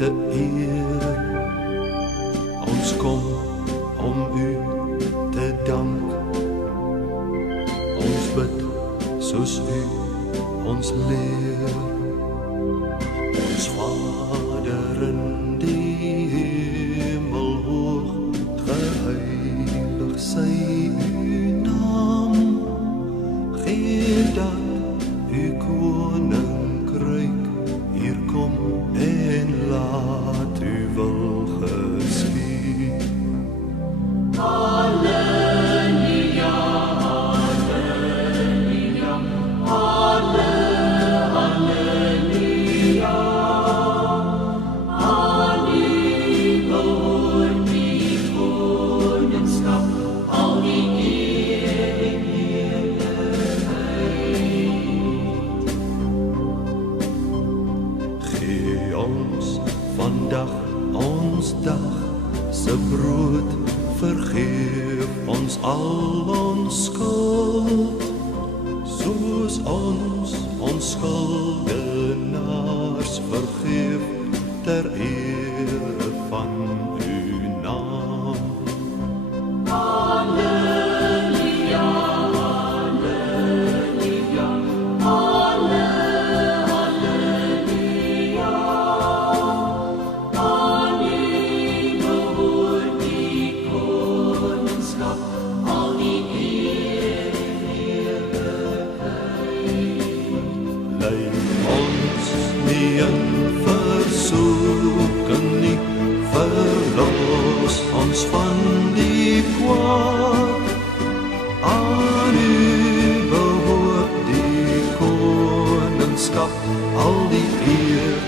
te eer. Ons kom om u te dank. Ons bid soos u ons leer. Ons Vader in die hemel hoog, geheilig sy u naam. Gee dat u koninkryk hier kom en laat u wil geskied. Halleluja, halleluja, halleluja. Aan u behoort die koningschap, al die eer en heerlijkheid. Gee ons vandag ons dag se brood, vergeef ons al ons skuld, soos ons skuldenaars vergeef, ter ere van uw naam. Halleluja, halleluja, halleluja. Aan u behoort die koningschap, al die eer en heerlijkheid. Lei ons nie in versoeking nie, verlos ons van die kwaad. Aan u behoort die koningschap, al die eer